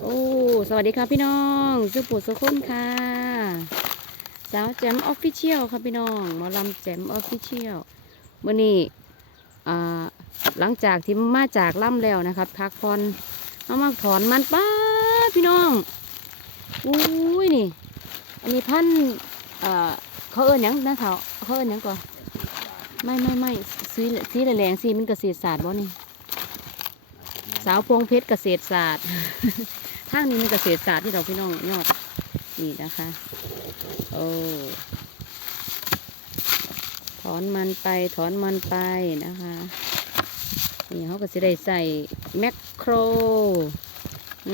โอ้ สวัสดีค่ะพี่น้องสุปุสุคนค่ะ สาวแจมออฟฟิเชียลค่ะพี่น้องหมอลำแจมออฟฟิเชียลมื่อนี้หลังจากที่มาจากล่ำแล้วนะครับพักผ่อนเอามาถอนมันป้าพี่น้องอุ้ยนี่ อันนี้พันธุ์เขาเอิ้นยังนะเขาเขาเอิ้นยังก่อนไม่ไม่ไม่สีสีแหลงๆสีมันเกษตรศาสตร์บ่นี่ สาวพวงเพชรเกษตรศาสตร์ทางนี้มันเกษตรศาสตร์ที่เราพี่น้องยอดนี่นะคะโอ้ถอนมันไปถอนมันไปนะคะนี่เขาก็จะได้ใส่แมคโคร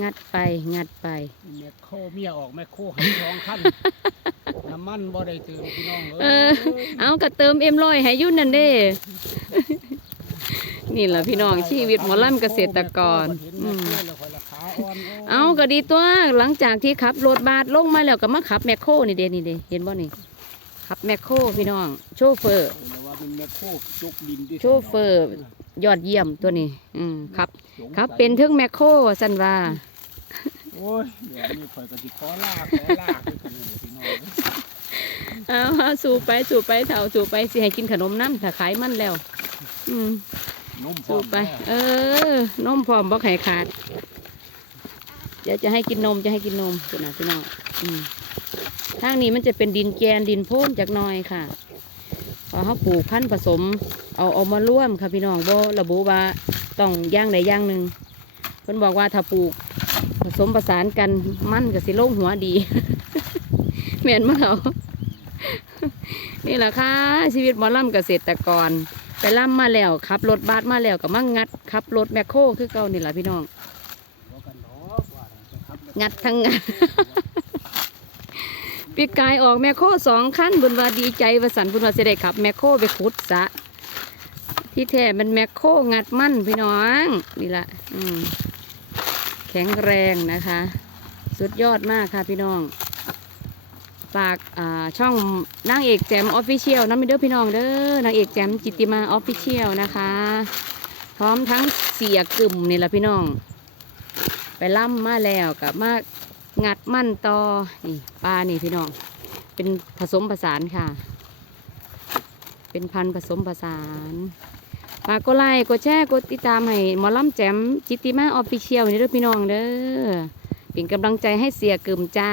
งัดไปงัดไปแมคโครเมียออกแมคโครหันสองขั้นน้ำมันบ่ได้เติมพี่น้องเออเอากระเติมเอ็มร้อยให้ยุ่นนั่นเด้ นี่แหละพี่น้องชีวิตหมอล่ำเกษตรกรเอืมคมโครแล้วค่อยราคาอ่อนเอาก็ดีตัวหลังจากที่ขับรถบาดลงมาแล้วก็มาขับแมคโครนี่เดนี่เดเห็นบ่นี่ขับแมคโครพี่น้อง โชเฟอร์เป็นแมคโชเฟอร์ยอดเยี่ยมตัวนี้ อืมครับครับเป็นถึงแมคโครสันว่าโอ้ยเดี๋ยวนี้ข่อยก็สิขอลากขอลากด้วยกันพี่น้องเอาสู่ไปสู่ไปเถ่าสู่ไปสิให้กินขนมน้ำถ้าขายมันแล้ว อืม สู่มไปแท้เออนมพร้อมบ่ไข่ขาด เดี๋ยวจะให้กินนมจะให้กินนมคุณนะพี่น้องอืมทางนี้มันจะเป็นดินแกนดินโพ่นจากหน้อยค่ะ พอเขาปลูกพันธุ์ผสม เอาเอามาร่วมค่ะพี่น้องบ่ระบุว่าต้องอย่างใดอย่างหนึ่งเพิ่นบอกว่าถ้าปลูกผสมประสานกันมันก็สิลงหัวดีแม่นมาเหรอนี่แหละค่ะ ชีวิตหมอลำเกษตรกร ไปล่ำมาแล้วขับ รถบัสมาแล้วก็มางัดขับ รถแมคโครคือเก่านี่แหละพี่น้อง งัดทั้งงัดปีกายออกแมคโครสองขั้นบุญวาดีใจว่าสันบุญวาจะได้ขับ แมคโครไปขุดสะที่แท้มันแมคโครงัดมั่นพี่น้องนี่ละอืมแข็งแรงนะคะ สุดยอดมากค่ะพี่น้อง ฝากช่องนางเอกแจมออฟฟิเชียลนะมิเด้อพี่น้องเด้อนางเอกแจมจิตติมาออฟฟิเชียลนะคะ พร้อมทั้งเสียกึ่มนี่แหละพี่น้อง ไปล่ำมาแล้วกับมางัดมั่นต่อนี่ปลานี่พี่น้อง เป็นผสมผสานค่ะ เป็นพันผสมผสานฝากกดไลค์กดแชร์กดติดตามให้หมอล่ำแจมจิตติมาออฟฟิเชียลนี่เด้อพี่น้องเด้อเป็นกำลังใจให้เสียกึ่มจ้า